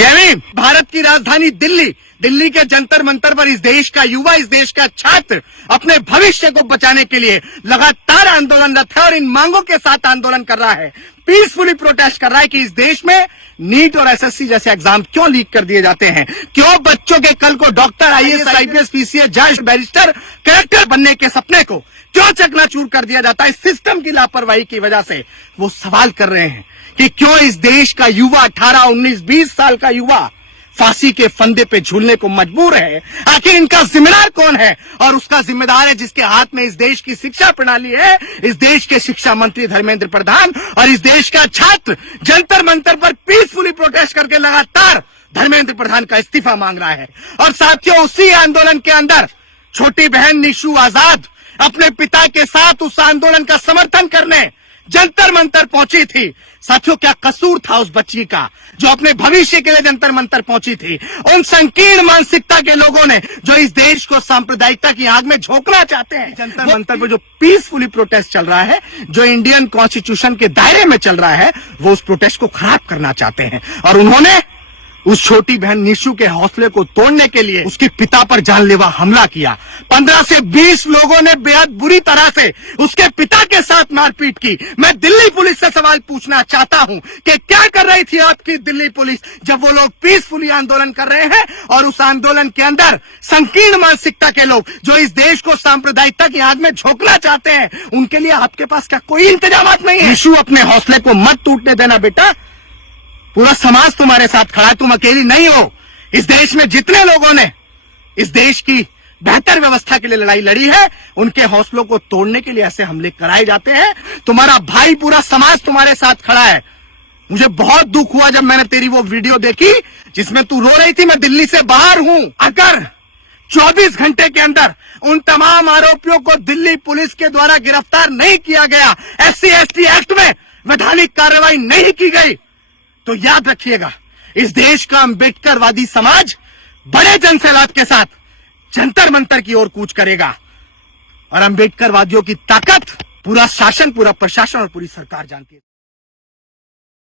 जय भारत की राजधानी दिल्ली के जंतर मंतर पर इस देश का युवा, इस देश का छात्र अपने भविष्य को बचाने के लिए लगातार आंदोलनरत है और इन मांगों के साथ आंदोलन कर रहा है, पीसफुली प्रोटेस्ट कर रहा है कि इस देश में नीट और एसएससी जैसे एग्जाम क्यों लीक कर दिए जाते हैं, क्यों बच्चों के कल को डॉक्टर, आईएएस, आईपीएस, पीसीएस, जज, बैरिस्टर, कलेक्टर बनने के सपने को क्यों चकनाचूर कर दिया जाता है सिस्टम की लापरवाही की वजह से। वो सवाल कर रहे हैं कि क्यों इस देश का युवा 18, 19, 20 साल का युवा फांसी के फंदे पे झूलने को मजबूर है। आखिर इनका जिम्मेदार कौन है? और उसका जिम्मेदार है जिसके हाथ में इस देश की शिक्षा प्रणाली है, इस देश के शिक्षा मंत्री धर्मेंद्र प्रधान, और इस देश का छात्र जंतर मंतर पर पीसफुली प्रोटेस्ट करके लगातार धर्मेंद्र प्रधान का इस्तीफा मांग रहा है। और साथियों, उसी आंदोलन के अंदर छोटी बहन निशु आजाद अपने पिता के साथ उस आंदोलन का समर्थन करने जंतर मंतर पहुंची थी। साथियों, क्या कसूर था उस बच्ची का जो अपने भविष्य के लिए जंतर मंतर पहुंची थी? उन संकीर्ण मानसिकता के लोगों ने जो इस देश को सांप्रदायिकता की आग में झोंकना चाहते हैं। जंतर मंतर पर जो पीसफुली प्रोटेस्ट चल रहा है, जो इंडियन कॉन्स्टिट्यूशन के दायरे में चल रहा है, वो उस प्रोटेस्ट को खराब करना चाहते हैं। और उन्होंने उस छोटी बहन निशु के हौसले को तोड़ने के लिए उसके पिता पर जानलेवा हमला किया। 15 से 20 लोगों ने बेहद बुरी तरह से उसके पिता के साथ मारपीट की। मैं दिल्ली पुलिस से सवाल पूछना चाहता हूं कि क्या कर रही थी आपकी दिल्ली पुलिस जब वो लोग पीसफुली आंदोलन कर रहे हैं और उस आंदोलन के अंदर संकीर्ण मानसिकता के लोग जो इस देश को सांप्रदायिकता की आग में झोंकना चाहते हैं, उनके लिए आपके पास क्या कोई इंतजाम नहीं है? निशु, अपने हौसले को मत टूटने देना बेटा। पूरा समाज तुम्हारे साथ खड़ा है, तुम अकेली नहीं हो। इस देश में जितने लोगों ने इस देश की बेहतर व्यवस्था के लिए लड़ाई लड़ी है, उनके हौसलों को तोड़ने के लिए ऐसे हमले कराए जाते हैं। तुम्हारा भाई, पूरा समाज तुम्हारे साथ खड़ा है। मुझे बहुत दुख हुआ जब मैंने तेरी वो वीडियो देखी जिसमें तू रो रही थी, मैं दिल्ली से बाहर हूं। अगर 24 घंटे के अंदर उन तमाम आरोपियों को दिल्ली पुलिस के द्वारा गिरफ्तार नहीं किया गया, SC/ST एक्ट में वैधानिक कार्रवाई नहीं की गई, तो याद रखिएगा, इस देश का अम्बेडकरवादी समाज बड़े जनसैलाब के साथ जंतर मंतर की ओर कूच करेगा। और अम्बेडकरवादियों की ताकत पूरा शासन, पूरा प्रशासन और पूरी सरकार जानती है।